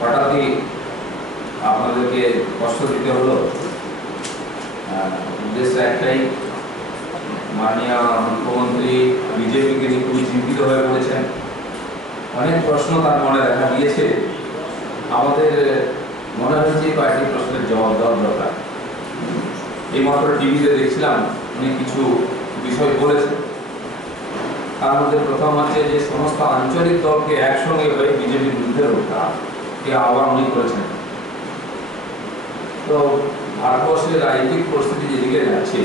হঠাৎই আপনাদেরকে কষ্ট দিতে হলো। উদ্দেশ্য একটাই, মাননীয় মুখ্যমন্ত্রী বিজেপিকে নিয়ে খুবই চিন্তিত হয়ে পড়েছেন। অনেক প্রশ্ন তার মনে দেখা দিয়েছে। আমাদের মনে হচ্ছে কয়েকটি প্রশ্নের জবাব দেওয়ার দরকার। এইমাত্র টিভিতে দেখছিলাম উনি কিছু বিষয় বলেছেন। তার মধ্যে প্রথম হচ্ছে যে সমস্ত আঞ্চলিক দলকে একসঙ্গে হয়ে বিজেপির বিরুদ্ধে রোধা, এই আহ্বান উনি করেছেন। তো ভারতবর্ষের রাজনৈতিক পরিস্থিতি যেদিকে যাচ্ছে,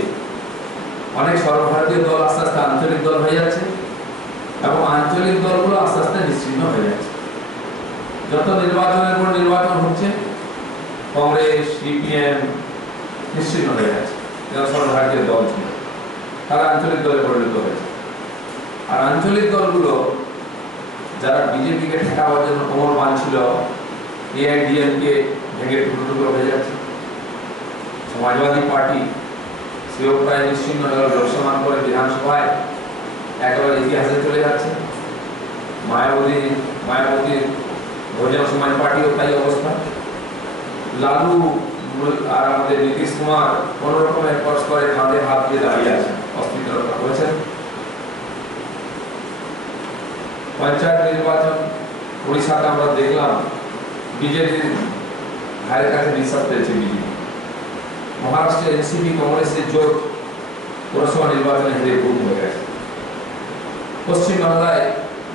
অনেক সর্বভারতীয় দল আস্তে আস্তে আঞ্চলিক দল হয়ে যাচ্ছে এবং আঞ্চলিক দলগুলো আস্তে আস্তে নিশ্চিহ্ন হয়ে যাচ্ছে। যত নির্বাচনের পর নির্বাচন হচ্ছে, কংগ্রেস, সিপিএম নিশ্চিহ্ন হয়ে যাচ্ছে। যারা সর্বভারতীয় দল ছিল তারা আঞ্চলিক দলে পরিণত হয়েছে। আর আঞ্চলিক দলগুলো যারা বিজেপিকে ঠেকাবার জন্য কোমর বাঁধছিল, এআইডিএমকে ভেঙে টুকরো হয়ে যাচ্ছে। সমাজবাদী পার্টি সেও প্রায় নিশ্চিহ্ন হয়ে গেল, লোকসভা করে বিধানসভায় একেবারে ইতিহাসে চলে যাচ্ছে। মায়াবতীর বহুজন সমাজ পার্টিও তাই অবস্থা। লালু আর আমাদের নীতিশ কুমার কোন রকমের পরস্পরের কাঁধে হাত দিয়ে দাঁড়িয়ে আছেন, অস্তিত্ব রক্ষা করেছেন। পঞ্চায়েত নির্বাচন উড়িষ্যাতে আমরা দেখলাম বিজেপির ভাইয়ের কাছে নিঃশ্বাস পেয়েছে বিজেপি। মহারাষ্ট্রে এনসিপি কংগ্রেসের জোট পৌরসভা নির্বাচনে হেরে গুম হয়ে গেছে। পশ্চিমবাংলায়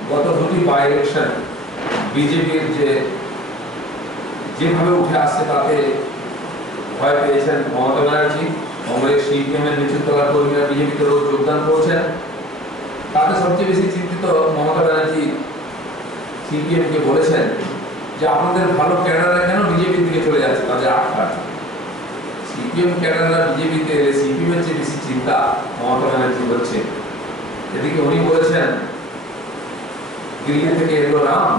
গত দুটি বাই ইলেকশন বিজেপির যেভাবে উঠে আসছে তাতে ভয় পেয়েছেন মমতা ব্যানার্জি। কংগ্রেস, সিপিএম এর নিচুতলার কর্মীরা বিজেপিতে রোজ যোগদান করছেন। তাতে সবচেয়ে বেশি চিন্তিত মমতা ব্যানার্জি সিপিএম কে বলেছেন যে আপনাদের ভালো ক্যাডাররা কেন বিজেপির দিকে চলে যাচ্ছে, তাদের আটকা। সিপিএম ক্যাডাররা বিজেপিতে এলে সিপিএম এর চেয়ে বেশি চিন্তা মমতা ব্যানার্জি হচ্ছে। এদিকে উনি বলেছেন দিল্লি থেকে এলো রাম,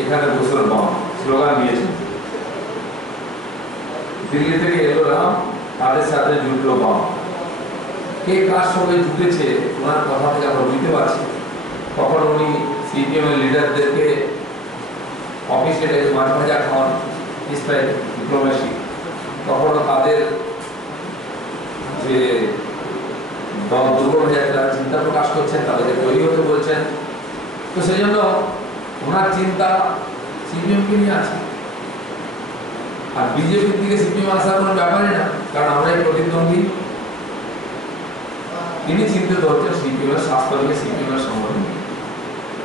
এখানে বসলো বাম, স্লোগান দিয়েছেন। দিল্লি থেকে এলো রাম, তাদের সাথে জুটলো বাম। কে কার সঙ্গে জুটেছে ওনার কথা থেকে আমরা বুঝতে পারছি। কখন উনি সিপিএম এর লিডারদেরকে অফিসে মাছ ভাজা খাওয়ান, ডিপ্লোমেসি, কখনো তাদের যে দল দুর্বল হয়ে যাচ্ছে তারা চিন্তা প্রকাশ করছেন, তাদেরকে তৈরি হতে বলছেন। তো সেই জন্য ওনার চিন্তা সিপিএমকে নিয়ে আছে। আর বিজেপির দিকে সিপিএম আসার কোনো ব্যাপারই না, কারণ আমরাই প্রতিদ্বন্দ্বী। তিনি চিন্তিত হচ্ছেন সিপিএম এর স্বাস্থ্য নিয়ে, সিপিএম এর সংগঠন নিয়ে।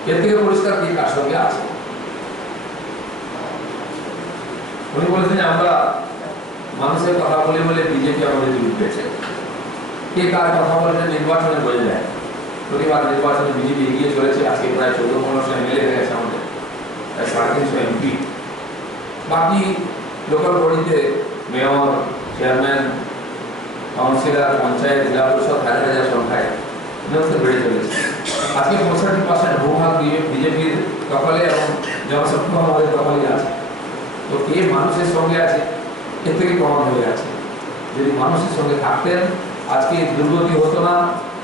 এর থেকে পরিষ্কার কে কার সঙ্গে আছে। উনি বলেছেন আমরা মানুষের কথা বলে বলে বিজেপি আমাদের বিরুদ্ধে পেয়েছে। কে কার কথা বলছেন নির্বাচনে বোঝা যায়। প্রতিবার নির্বাচনে বিজেপি এগিয়ে চলেছে। আজকে প্রায় 14-1500 এমএলএ হয়ে গেছে আমাদের, প্রায় 350 এমপি। বাকি লোকাল বডিতে মেয়র, চেয়ারম্যান, কাউন্সিলর, পঞ্চায়েত, জেলা পরিষদ হাজার হাজার সংখ্যায় বেড়ে চলেছে। আজকে 65% ভূভাগ বিজেপির দখলে এবং জনসংখ্যা আমাদের দখলে আছে। তো কে মানুষের সঙ্গে আছে এর থেকে প্রমাণ হয়ে আছে। যদি মানুষের সঙ্গে থাকতেন আজকে দুর্গতি হতো না,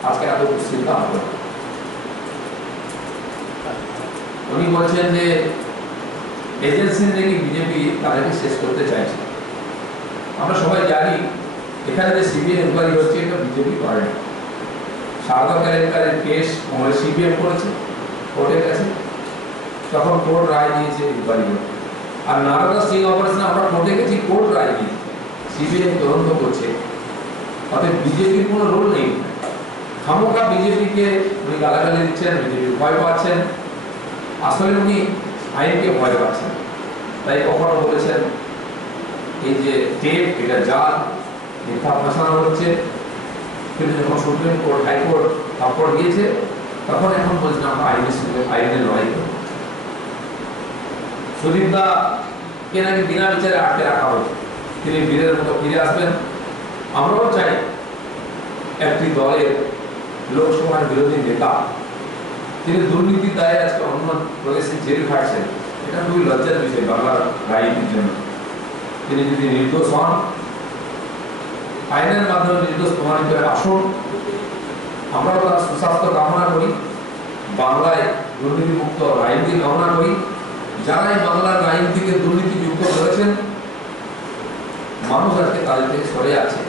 আজকে এত দুশ্চিন্তা হতো না। উনি বলছেন যে এজেন্সি থেকে বিজেপি তাদেরকে শেষ করতে চাইছে। আমরা সবাই জানি এখানে যে সিবিআই ইনকোয়ারি হচ্ছে এটা বিজেপি করেনি। সারদা কেলেঙ্কারের কেস কংগ্রেস সিপিএম করেছে কোর্টের কাছে, তখন কোর্ট রায় দিয়েছে ইনকোয়ারি করতে। আর নারদা স্টিং অপারেশন আমরা কোর্টে গেছি, কোর্ট রায় দিয়েছে, সিবিআই তদন্ত করছে। অর্থাৎ বিজেপির কোনো রোল নেই। খামোখা বিজেপিকে উনি গালাগালি দিচ্ছেন, বিজেপি ভয় পাচ্ছেন। আসলে উনি আইনকে ভয় পাচ্ছেন। তাই কখনো বলেছেন এই যে টেপ এটা জাল, মিথ্যা ফাঁসানো হচ্ছে। কিন্তু যখন সুপ্রিম কোর্ট, হাইকোর্ট থাপ্পড় দিয়েছে তখন এখন বলছেন আমরা আইনের সঙ্গে আইনের লড়াই করব। সুদীপ দা কে নাকি বিনা বিচারে আটকে রাখা হয়েছে, তিনি বীরের মতো ফিরে আসবেন। আমরাও চাই একটি দলের লোকসভার বিরোধী নেতা তিনি দুর্নীতির দায়ে আজকে অন্য প্রদেশে জেল খাটছেন, এটা খুবই লজ্জার বিষয় বাংলার রাজনীতির জন্য। তিনি যদি নির্দোষ হন, আইনের মাধ্যমে নির্দোষ প্রমাণিত হয়ে আসুন। আমরাও তার সুস্বাস্থ্য কামনা করি, বাংলায় দুর্নীতিমুক্ত রাজনীতি কামনা করি। যারা এই বাংলার রাজনীতিকে দুর্নীতিযুক্ত করেছেন, মানুষ আজকে তাদের থেকে সরে আছে।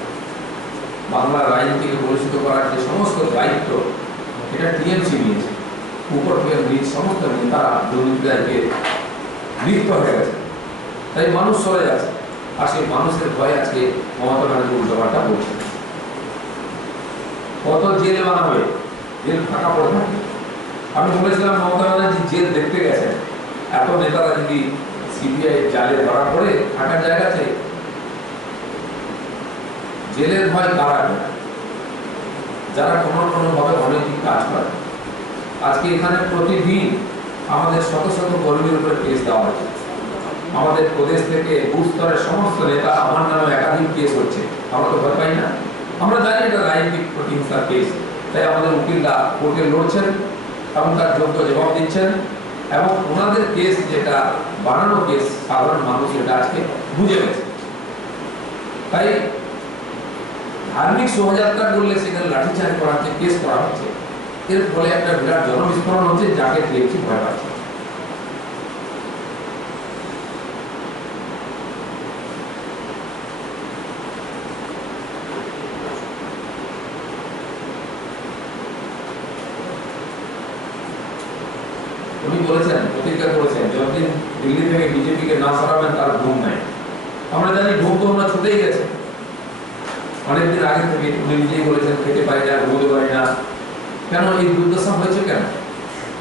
বাংলার রাজনীতিকে পরিচিত করার যে সমস্ত দায়িত্ব, এটা টিএমসি নিয়েছে। উপর থেকে নিজ সমস্ত নেতারা দুর্নীতিকে লিপ্ত হয়ে গেছে, তাই মানুষ সরে আছে। আর সেই মানুষের ভয়ে আজকে মমতা ব্যানার্জি উল্টোপাল্টা বলছে। কত জেল বানাবে, জেল ফাঁকা পড়ে থাকে। আমি বলেছিলাম মমতা ব্যানার্জি জেল দেখতে গেছেন, এত নেতারা যদি সিবিআই জালে ধরা পড়ে থাকার জায়গা চাই, জেলের ভয় কারা করে? যারা কোনো ভাবে অনৈতিক কাজ করে। আজকে এখানে প্রতিদিন আমাদের শত শত কর্মীর উপরে কেস দেওয়া হচ্ছে। আমাদের প্রদেশ থেকে বুথ স্তরের সমস্ত নেতা আমার নামে একাধিক কেস হচ্ছে। আমরা তো ভয় পাই না, আমরা জানি এটা রাজনৈতিক প্রতিহিংসার কেস। তাই আমাদের উকিলরা কোর্টে লড়ছেন এবং তার যোগ্য জবাব দিচ্ছেন, এবং ওনাদের কেস যেটা বানানো কেস, সাধারণ মানুষ এটা আজকে বুঝে গেছে। তাই ধার্মিক শোভাযাত্রা করলে সেখানে লাঠিচার্জ করা হচ্ছে, কেস করা হচ্ছে। এর ফলে একটা বিরাট জনবিস্ফোরণ হচ্ছে, যাকে টিএমসি ভয় পাচ্ছে। উনি বলেছেন, প্রতিজ্ঞা করেছেন, যতদিন দিল্লি থেকে বিজেপিকে না সরাবেন তার ঘুম নাই। আমরা জানি ঘুম তো ওনার ছুটেই গেছে অনেকদিন আগে থেকে। উনি নিজেই বলেছেন খেতে পারি না, ঘুমোতে পারি না। কেন এই দুর্দশা হয়েছে? কেন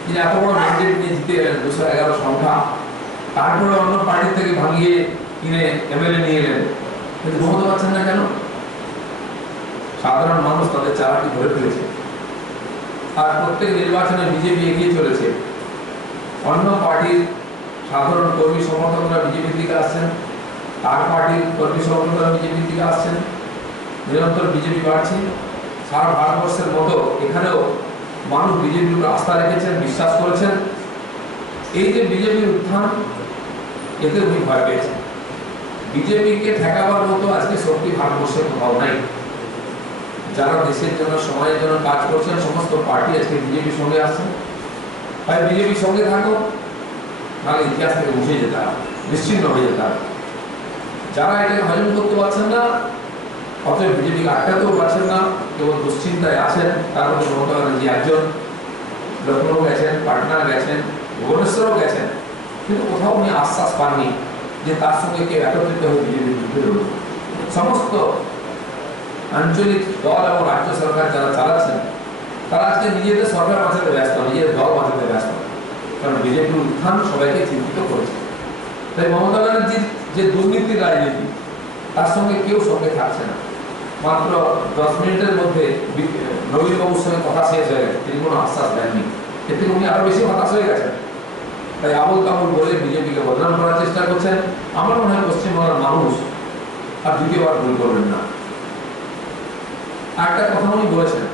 তিনি এত বড় ম্যান্ডেট নিয়ে জিতে গেলেন, 211 সংখ্যা, তারপরে অন্য পার্টি থেকে ভাঙিয়ে কিনে এমএলএ নিয়ে এলেন, কিন্তু ঘুমোতে পারছেন না কেন? সাধারণ মানুষ তাদের চালাকি ধরে ফেলেছে। আর প্রত্যেক নির্বাচনে বিজেপি এগিয়ে চলেছে। অন্য পার্টির সাধারণ কর্মী সমর্থকরা বিজেপির দিকে আসছেন, তার পার্টির কর্মী সমর্থকরা বিজেপির দিকে আসছেন, নিরন্তর বিজেপি বাড়ছে। সারা ভারতবর্ষের মতো এখানেও মানুষ বিজেপির উপর আস্থা রেখেছেন, বিশ্বাস করেছেন। এই যে বিজেপির উত্থান, এতে উনি ভয় পেয়েছেন। বিজেপিকে ঠেকাবার মতো আজকে শক্তি ভারতবর্ষের কোথাও নাই। যারা দেশের জন্য, সমাজের জন্য কাজ করছেন, সমস্ত পার্টি আজকে বিজেপির সঙ্গে আসছেন। তাই বিজেপির সঙ্গে থাকো, নাহলে ইতিহাস থেকে মুছে যেতে হবে, নিশ্চিন্ন হয়ে যেতে হবে। যারা এটাকে হজম করতে পারছেন না, অতএব বিজেপিকে আটকাতেও পারছেন না, কেবল দুশ্চিন্তায় আছেন। তার মধ্যে মমতা ব্যানার্জি একজন। লখনৌ গেছেন, পাটনা গেছেন, ভুবনেশ্বরও গেছেন, কিন্তু কোথাও উনি আশ্বাস পাননি যে তার সঙ্গে কেউ একত্রিত হয়ে বিজেপির যুদ্ধে লড়বে। সমস্ত আঞ্চলিক দল এবং রাজ্য সরকার যারা চালাচ্ছেন, তারা আজকে নিজেদের সরকার বাঁচাতে ব্যস্ত, নিজেদের দল বাঁচাতে ব্যস্ত। কারণ বিজেপির উত্থান সবাইকে চিন্তিত করেছে। তাই মমতা ব্যানার্জির যে দুর্নীতির রাজনীতি, তার সঙ্গে কেউ সঙ্গে থাকছে না। মাত্র 10 মিনিটের মধ্যে নবীনবাবুর সঙ্গে কথা শেষ হয়ে গেছে, তিনি কোনো আশ্বাস দেননি। এতে উনি আরো বেশি হতাশ হয়ে গেছেন। তাই আবুল তাবুল বলে বিজেপিকে বদনাম করার চেষ্টা করছেন। আমার মনে হয় পশ্চিমবাংলার মানুষ আর দ্বিতীয়বার ভুল করবেন না। একটা কথা উনি বলেছেন,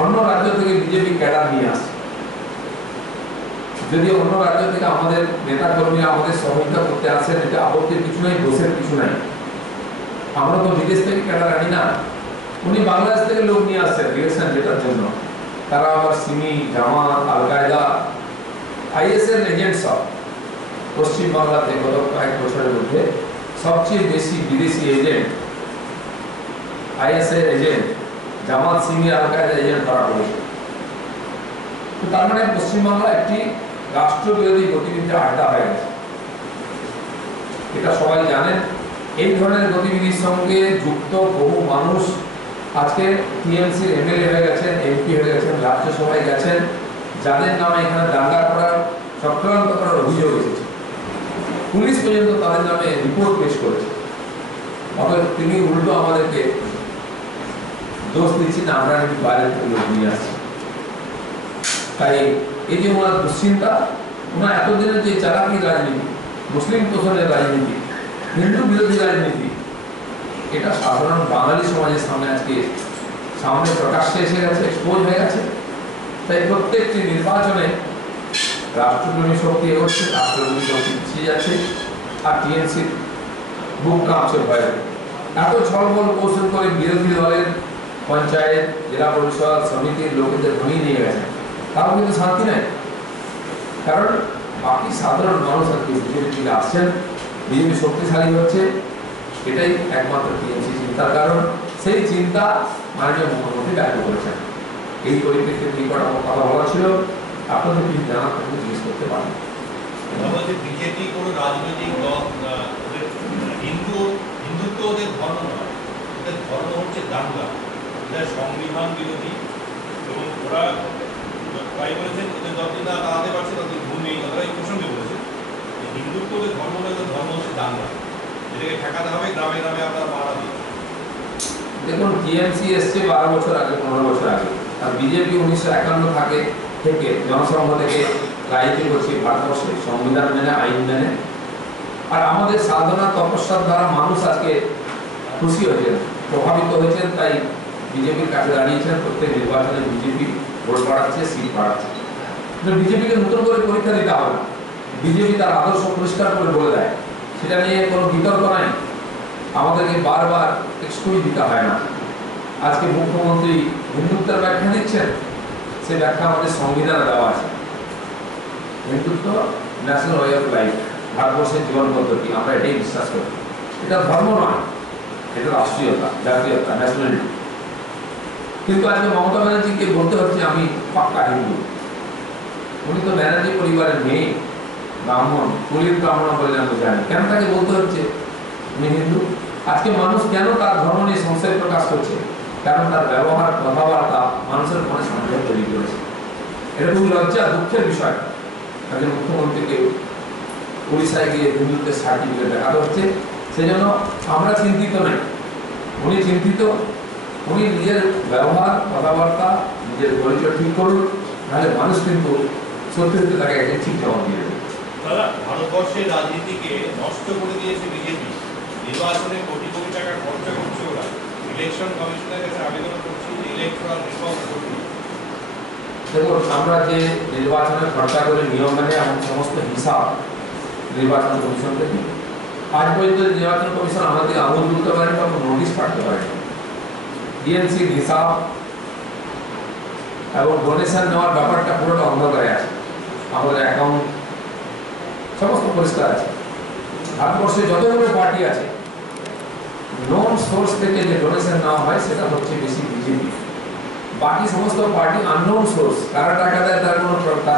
অন্য রাজ্য থেকে বিজেপি ক্যাডার নিয়ে আসছে। যদি অন্য রাজ্য থেকে আমাদের নেতা কর্মীরা আমাদের সহযোগিতা করতে আসেন, এটা আপত্তির কিছু নাই, দোষের কিছু নাই। আমরা তো বিদেশ থেকে ক্যাডার আনি না। উনি বাংলাদেশ থেকে লোক নিয়ে আসছেন ইলেকশন জেতার জন্য। তারা আবার সিমি, জামাত, আল কায়দা, আইএস এর এজেন্ট সব। পশ্চিমবাংলাতে গত কয়েক বছরের মধ্যে সবচেয়ে বেশি বিদেশি এজেন্ট, আইএস এর এজেন্ট, জামাত, সিমি, আল কায়দা এজেন্ট ধরা পড়েছে। তার মানে পশ্চিমবাংলা একটি রাষ্ট্রবিরোধী গতিবিধির আড্ডা হয়ে গেছে, এটা সবাই জানেন। এই ধরনের গতিবিধির সঙ্গে যুক্ত বহু মানুষ আজকে টিএমসির এমএলএ হয়ে গেছেন, এমপি হয়ে গেছেন, রাজ্যসভায় গেছেন, যাদের নামে এখানে দাঙ্গা করার, চক্রান্ত করার অভিযোগ এসেছে। পুলিশ পর্যন্ত তাদের নামে রিপোর্ট পেশ করেছে। অতএব তিনি উল্টো আমাদেরকে দোষ দিচ্ছেন, আমরা নাকি বাইরে থেকে লোক নিয়ে আসছি। তাই এই যে ওনার দুশ্চিন্তা, ওনার এতদিনের যে চালাকি রাজনীতি, মুসলিম তোষণের রাজনীতি, হিন্দু বিরোধী রাজনীতি, এটা সাধারণ বাঙালি সমাজের সামনে আজকে সামনে প্রকাশ্যে এসে গেছে, এক্সপোজ হয়ে গেছে। তাই প্রত্যেকটি নির্বাচনে রাষ্ট্রপ্রেমী শক্তি এগোচ্ছে, রাষ্ট্রপ্রেমী শক্তি পিছিয়ে যাচ্ছে, আর টিএমসির বুক কাঁপছে ভয়ে। এত ছলবল কৌশল করে বিরোধী দলের পঞ্চায়েত, জেলা পরিষদ, সমিতির লোকেদের ধরিয়ে নিয়ে গেছে, তাও কিন্তু শান্তি নেই। কারণ বাকি সাধারণ মানুষ আজকে বিজেপি থেকে আসছেন, বিজেপি শক্তিশালী হচ্ছে, এটাই একমাত্র টিএমসি চিন্তার কারণ। সেই চিন্তা মাননীয় মুখ্যমন্ত্রী ব্যক্ত করেছেন। এই পরিপ্রেক্ষিতে এই কটা কথা বলা ছিল, আপনাদের কিছু জানার থাকলে জিজ্ঞেস করতে পারেন। বিজেপি কোনো রাজনৈতিক দল, হিন্দুত্ব ওদের ধর্ম নয়, ওদের ধর্ম হচ্ছে দাঙ্গা, ওদের সংবিধান বিরোধী। এবং ওরা প্রায় বলেছেন ওদের যতদিন না দাঁড়াতে পারছে ততদিন ভুল নেই, ওরা এই প্রসঙ্গে বলেছে হিন্দুত্ব ওদের ধর্ম নয়, ওদের ধর্ম হচ্ছে দাঙ্গা, এটাকে ঠেকাতে হবে, গ্রামে গ্রামে আপনারা মারা দিন। দেখুন, টিএমসি এসছে 12 বছর আগে, 15 বছর আগে, আর বিজেপি 1951 থেকে জনসংঘ থেকে রাজনীতি করছে ভারতবর্ষে, সংবিধান মেনে, আইন মেনে। আর আমাদের সাধনা তপস্যার দ্বারা মানুষ আজকে খুশি হয়েছেন, প্রভাবিত হয়েছেন, তাই বিজেপির কাছে দাঁড়িয়েছেন। প্রত্যেক নির্বাচনে বিজেপি ভোট বাড়াচ্ছে, সিট বাড়াচ্ছে। বিজেপিকে নতুন করে পরীক্ষা দিতে হবে না, বিজেপি তার আদর্শ পরিষ্কার করে বলে দেয়, সেটা নিয়ে কোনো বিতর্ক নাই। আমাদেরকে বারবার এক্সকিউজ দিতে হয় না। আজকে মুখ্যমন্ত্রী হিন্দুত্বের ব্যাখ্যা দিচ্ছেন, সে ব্যাখ্যা আমাদের সংবিধানে দেওয়া আছে। Hindutva national way of life, ভারতবর্ষের জীবন পদ্ধতি, আমরা এটাই বিশ্বাস করি। এটা ধর্ম নয়, এটা রাষ্ট্রীয়তা, জাতীয়তা, ন্যাশনালিটি। কিন্তু আজকে মমতা ব্যানার্জিকে বলতে হচ্ছে আমি পাক্কা হিন্দু। উনি তো ব্যানার্জি পরিবারের মেয়ে, ব্রাহ্মণ, কুলির ব্রাহ্মণ বলে আমরা জানি, কেন তাকে বলতে হচ্ছে উনি হিন্দু? আজকে মানুষ কেন তার ধর্ম নিয়ে সংশয় প্রকাশ করছে? কারণ তার ব্যবহার, কথাবার্তা মানুষের মনে সন্দেহ তৈরি করেছে। এটা খুবই লজ্জা, দুঃখের বিষয়। একজন মুখ্যমন্ত্রীকে উড়িষ্যায় গিয়ে হিন্দুত্বের সার্টিফিকেট দেখাতে হচ্ছে। সেই জন্য আমরা চিন্তিত নই, উনি চিন্তিত। উনি নিজের ব্যবহার, কথাবার্তা, নিজের পরিচয় ঠিক করুন, নাহলে মানুষ কিন্তু সত্যি সত্যি তাকে একটা ঠিক জবাব দিয়ে দেবে। দাদা, ভারতবর্ষের রাজনীতিকে নষ্ট করে দিয়েছে বিজেপি। নির্বাচনে কোটি কোটি টাকা খরচা করছে ওরা। ইলেকশন কমিশনের কাছে আবেদন করছি যে ইলেকট্রাল রিফর্ম করুন। দেখুন, আমরা যে নির্বাচনে খরচা করে নিয়ম মেনে এমন সমস্ত হিসাব নির্বাচন কমিশনকে দিই, আজ পর্যন্ত নির্বাচন কমিশন আমাদের আঙুল তুলতে পারেনি বা নোটিশ পাঠাতে পারেনি। ডিএনসির হিসাব এবং ডোনেশন নেওয়ার ব্যাপারটা পুরোটা অন্ধকারে আছে। আমাদের অ্যাকাউন্ট সমস্ত পরিষ্কার আছে। ভারতবর্ষে যতগুলো পার্টি আছে, নন সোর্স থেকে যে ডোনেশন নেওয়া হয় সেটা হচ্ছে বেশি বিজেপি। বাকি সমস্ত পার্টি আননোন সোর্স, কারা টাকা দেয় তার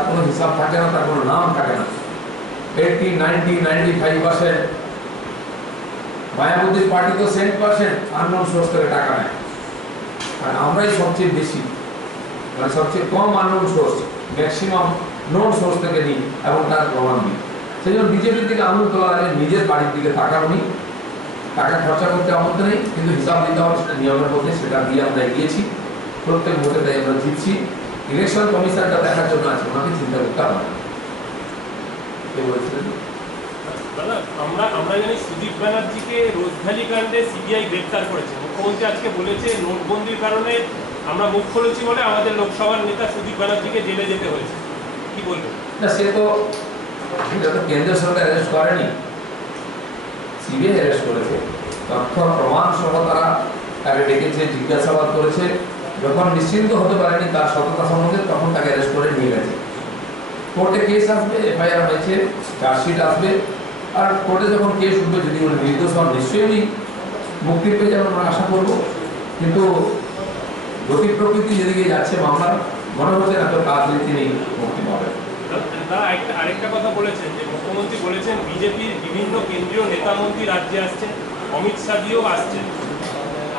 কোনো হিসাব থাকে না, তার কোনো নাম থাকে না। 80, 90, 95% মায়াবতীর পার্টি তো 100% আননোন সোর্স থেকে টাকা নেয়। আর আমরাই সবচেয়ে বেশি, মানে সবচেয়ে কম unknown source, maximum known source থেকে নিই এবং তার প্রমাণ দিই। সেই জন্য বিজেপির দিকে আঙুল তোলা হলে নিজের বাড়ির দিকে তাকানো নেই, টাকা খরচা করতে আপত্তি নেই, কিন্তু হিসাব দিতে হবে, সেটা নিয়মের মধ্যে, সেটা দিয়ে আমরা এগিয়েছি। প্রত্যেক ভোটে তাই আমরা জিতছি। ইলেকশন কমিশনটা দেখার জন্য আছে, ওনাকে চিন্তা করতে হবে না। কে বলছিলেন? দাদা, আমরা জানি সুদীপ ব্যানার্জিকে রোজভ্যালি কাণ্ডে সিবিআই গ্রেপ্তার করেছে। মুখ্যমন্ত্রী আজকে বলেছে নোটবন্দির কারণে আমরা মুখ খুলেছি বলে আমাদের লোকসভার নেতা সুদীপ ব্যানার্জিকে জেলে যেতে হয়েছে, কি বলবেন? না, সে তো কেন্দ্রীয় সরকার অ্যারেস্ট করেনি, সিবিআই অ্যারেস্ট করেছে। তথ্য প্রমাণ সহ তারা তাকে ডেকেছে, জিজ্ঞাসাবাদ করেছে। যখন নিশ্চিন্ত হতে পারেনি তার সততা সম্বন্ধে, তখন তাকে অ্যারেস্ট করে নিয়ে গেছে। কোর্টে কেস আসবে, এফআইআর হয়েছে, চার্জশিট আসবে, আর কোর্টে যখন কেস উঠবে, যদি উনি নির্দোষ হন, নিশ্চয়ই উনি মুক্তি পেয়ে যাবেন, আমরা আশা করবো। কিন্তু গতি প্রকৃতি যেদিকে যাচ্ছে মামলার, মনে হচ্ছে এত তাড়াতাড়ি তিনি মুক্তি পাবেন। আরেকটা কথা বলেছেন যে মুখ্যমন্ত্রী বলেছেন বিজেপির বিভিন্ন কেন্দ্রীয় নেতামন্ত্রী রাজ্যে আসছেন, অমিত শাহজিও আসছেন।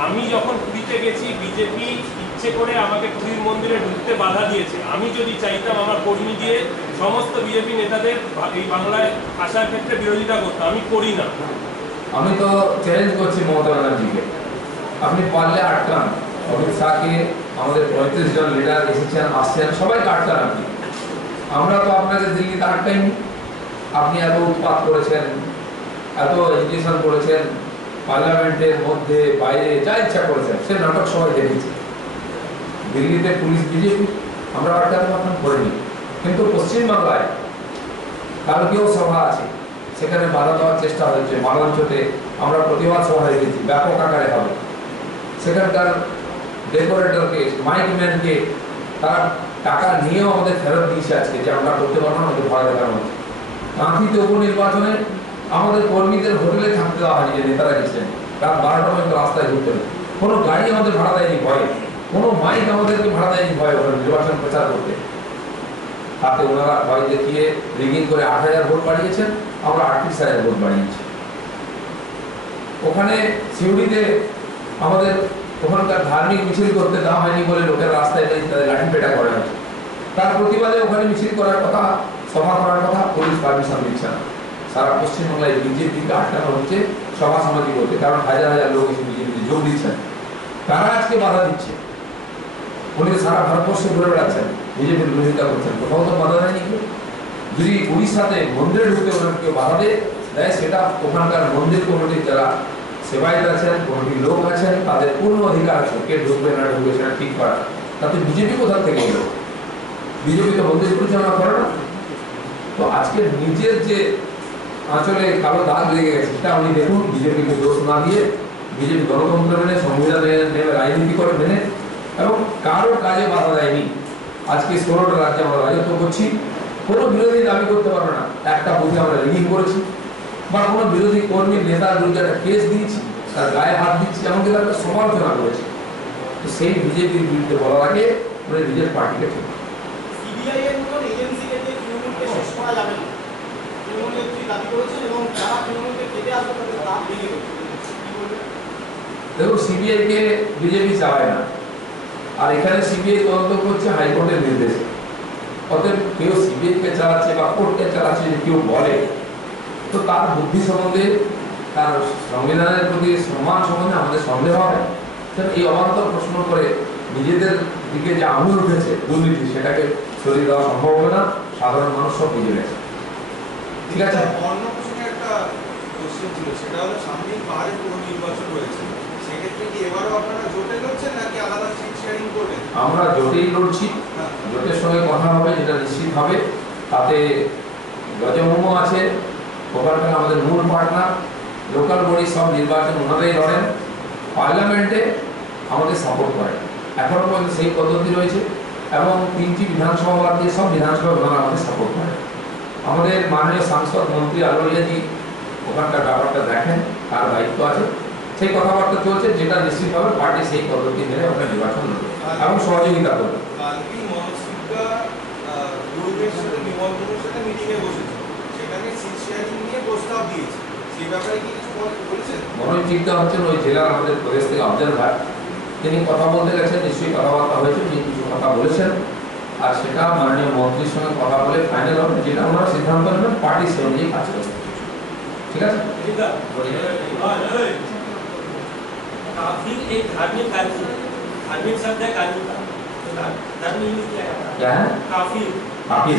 আমি যখন পুরীতে গেছি, বিজেপি ইচ্ছে করে আমাকে পুরীর মন্দিরে ঢুকতে বাধা দিয়েছে। আমি যদি চাইতাম আমার কর্মী দিয়ে সমস্ত বিজেপি নেতাদের এই বাংলায় আসার ক্ষেত্রে বিরোধিতা করতাম, আমি করি না। আমি তো চ্যালেঞ্জ করছি মমতা ব্যানার্জিকে, আপনি পারলে আটকান অমিত শাহকে। আমাদের 35 জন লিডার এসেছেন, আসছেন, সবাইকে আটকান আপনি। আমরা তো আপনাকে দিল্লিতে আটকাইনি। আপনি এত উৎপাত করেছেন, এত এডুকেশন করেছেন, পার্লামেন্টের মধ্যে বাইরে যা ইচ্ছা করেছেন, সে নাটক সবাই দেখেছে। দিল্লিতে পুলিশ বিজেপি, আমরা আটকাতে পারতাম, করিনি। কিন্তু পশ্চিমবাংলায় কালকেও সভা আছে, সেখানে বাধা দেওয়ার চেষ্টা হচ্ছে। মালঞ্চতে আমরা প্রতিবাদ সভা রেখেছি, ব্যাপক আকারে হবে। সেখানকার ডেকোরেটরকে, মাইকম্যানকে তারা টাকা নিয়েও আমাদের ফেরত দিয়েছে আজকে, যে আমরা করতে পারবো না, আমাদের ভয় দেখানো হচ্ছে। কাঁথিতে উপনির্বাচনে আমাদের কর্মীদের হোটেলে থাকতে দেওয়া হয়নি, যে নেতারা গেছেন রাত 12টা পর্যন্ত রাস্তায় ঘুরতে, কোনো গাড়ি আমাদের ভাড়া দেয়নি ভয়ে, কোনো মাইক আমাদেরকে ভাড়া দেয়নি ভয়ে ওখানে নির্বাচন প্রচার করতে। তাতে ওনারা ভয় দেখিয়ে রিগিং করে 8,000 ভোট বাড়িয়েছেন, আমরা 38,000 ভোট বাড়িয়েছি। ওখানে সিউড়িতে আমাদের ওখানকার ধার্মিক মিছিল করতে দেওয়া হয়নি বলে লোকের রাস্তায় তাদের লাঠি পেটা করা হয়েছে। তার প্রতিবাদে ওখানে মিছিল করার কথা, সভা করার কথা, পুলিশ পারমিশন দিচ্ছে না। সারা পশ্চিমবাংলায় বিজেপিকে আটকানো হচ্ছে সভা সমিতি করতে, কারণ হাজার হাজার লোক এসে বিজেপিতে যোগ দিচ্ছেন। তারা আজকে বাধা দিচ্ছে, উনি সারা ভারতবর্ষে ঘুরে বেড়াচ্ছেন, বিজেপির বিরোধিতা করছেন, কোথাও তো বাধা দেয়নি কেউ। যদি উড়িষ্যাতে মন্দিরে ঢুকতে ওনার কেউ বাধা দেয়, সেটা ওখানকার মন্দির কমিটির যারা সেবায়ত আছেন, কমিটির লোক আছেন, তাদের পূর্ণ অধিকার আছে কে ঢুকবে না ঢুকবে সেটা ঠিক করা। তাতে বিজেপি কোথা থেকে এলো? বিজেপি তো মন্দির পরিচালনা করে না। তো আজকে নিজের যে আঁচলে কালো দাগ লেগে গেছে সেটা উনি দেখুন, বিজেপিকে দোষ না দিয়ে বিজেপি গণতন্ত্র মেনে, সংবিধান নেবে, রাজনীতি করে মেনে, এবং কারো কাজে বাধা দেয়নি। আজকে 16টা রাজ্যে আমরা রাজত্ব করছি, কোনো বিরোধী দাবি করতে পারবে না একটা বুথে আমরা রিগিং করেছি, বা কোনো বিরোধী কর্মী নেতার বিরুদ্ধে একটা কেস দিয়েছি, তার গায়ে হাত দিচ্ছি, এমনকি তাকে সমালোচনা করেছি। তো সেই বিজেপির বিরুদ্ধে বলার আগে উনি নিজের পার্টিকে ঠিক সিবিআই এর মতন এজেন্সিকে দিয়ে তৃণমূলকে শেষ করা যাবে না, তৃণমূল নেত্রী দাবি করেছেন, এবং যারা তৃণমূলকে খেতে আসবে তাদের দাম ভেঙে দেবে। দেখো, সিবিআই কে বিজেপি চায় না, আর এখানে সিবিআই তদন্ত করছে হাইকোর্টের নির্দেশে। অতএব কেউ সিবিআই কে চালাচ্ছে বা কোর্টকে চালাচ্ছে যদি কেউ বলে, তো তার বুদ্ধি সম্বন্ধে, তার সংবিধানের প্রতি সম্মান সম্বন্ধে আমাদের সন্দেহ হবে। এই অবান্তর প্রশ্ন করে নিজেদের দিকে যে আঙুল উঠেছে দুর্নীতি, সেটাকে সরিয়ে দেওয়া সম্ভব হবে না। সাধারণ মানুষ সব বুঝে গেছে। ঠিক আছে, অন্য প্রশ্নে একটা কোশ্চেন ছিল, সেটা হলো সামনেই পাহাড়ে পুরো নির্বাচন রয়েছে, সেক্ষেত্রে কি এবারও আপনারা জোটে লড়ছেন নাকি আলাদা সিট শেয়ারিং করবেন? আমরা জোটেই লড়ছি, জোটের সঙ্গে কথা হবে, যেটা নিশ্চিত হবে। তাতে গজমুমো আছে, ওখানকার আমাদের মূল পার্টনার, লোকাল বডি সব নির্বাচন ওনারাই লড়েন, পার্লামেন্টে আমাদের সাপোর্ট করেন। এখনো পর্যন্ত সেই পদ্ধতি রয়েছে, এবং 3টি বিধানসভা বাদ দিয়ে সব বিধানসভা ওনারা আমাদের সাপোর্ট করেন। আমাদের মাননীয় সাংসদ মন্ত্রী আলোলিয়াজি ওখানকার ব্যাপারটা দেখেন, তার দায়িত্ব আছে, সেই কথাবার্তা চলছে, যেটা নিশ্চিতভাবে পার্টি সেই পদ্ধতি মেনে ওখানে নির্বাচন লড়বে এবং সহযোগিতা করবে। কালকে মনোজ সিনহা গুরুদের সাথে নিবন্ধনের সাথে মিটিংয়ে বসেছে, সেখানে সিট শেয়ারিং নিয়ে প্রস্তাব দিয়েছে, সেই ব্যাপারে কি কিছু বলেছেন? মনোজ সিনহা হচ্ছেন ওই জেলার আমাদের প্রদেশ থেকে অবজারভার, তিনি কথা বলতে গেছেন, নিশ্চয়ই কথাবার্তা হয়েছে, তিনি কিছু কথা বলেছেন, আর সেটা মাননীয় মন্ত্রীর সঙ্গে কথা বলে ফাইনাল হবে, যেটা ওনারা সিদ্ধান্ত নেবেন, পার্টি সে অনুযায়ী কাজ করবে। ঠিক আছে, काफी एक धार्मिक कार्य, धार्मिक शब्द है कार्य का, धर्म यूज किया जाता है। क्या है? काफी काफी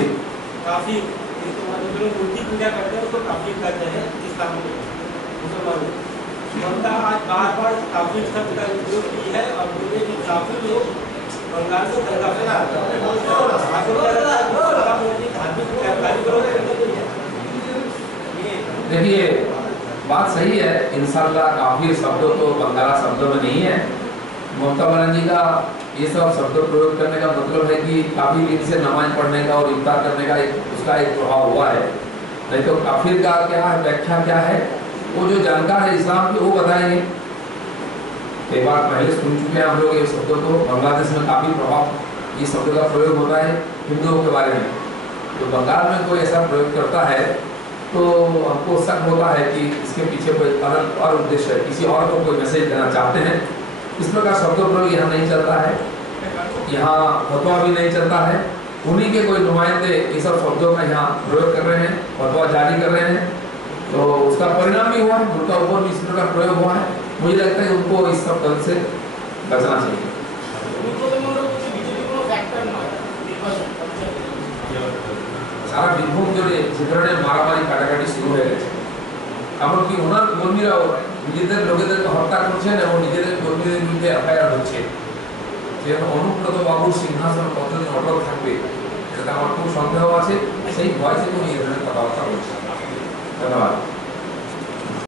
काफी तो जो लोग मूर्ति पूजा करते हैं उसको काफी कहते हैं इस्लाम में, मुसलमान में। जनता आज बार बार काफी शब्द का उपयोग की है, और बोले कि काफी लोग बंगाल से दंगा फैला धार्मिक कार्यक्रम। देखिए, बात सही है, इंशाल्लाह काफिर शब्द तो बंगाला शब्दों में नहीं है। ममता बनर्जी का ये सब शब्द प्रयोग करने का मतलब है कि काफी दिन से नमाज पढ़ने का और इफ्तार करने का उसका एक प्रभाव हुआ है। नहीं तो काफिर का क्या है, व्याख्या क्या है, वो जो जानकार है इस्लाम की वो बताएंगे। एक बार पहले सुन चुके हैं हम लोग ये शब्दों को, बांग्लादेश में काफी प्रभाव ये शब्द का प्रयोग होता है हिंदुओं के बारे में। तो बंगाल में कोई ऐसा प्रयोग करता है तो हमको शक होता है कि इसके पीछे कोई अलग और उद्देश्य है, किसी और को कोई मैसेज देना चाहते हैं। इस प्रकार शब्दों प्रयोग यहाँ नहीं चलता है, यहाँ फतवा भी नहीं चलता है। उन्हीं के कोई नुमाइंदे ये सब शब्दों का यहाँ प्रयोग कर रहे हैं, फतवा जारी कर रहे हैं, तो उसका परिणाम भी हुआ है, उनका ऊपर भी इस प्रकार प्रयोग हुआ है। मुझे लगता है उनको इस सब गलत से बचना चाहिए। সারা বীরভূম জুড়ে যে ধরনের মারামারি কাটাকাটি শুরু হয়ে গেছে, এমনকি ওনার কর্মীরাও নিজেদের লোকেদেরকে হত্যা করছেন এবং নিজেদের কর্মীদের বিরুদ্ধে এফআইআর হচ্ছে। যে অনুব্রত বাবুর সিংহাসন কতদিন অটল থাকবে সেটা আমার খুব সন্দেহ আছে, সেই ভয় থেকে উনি এই ধরনের কথাবার্তা বলছেন। ধন্যবাদ।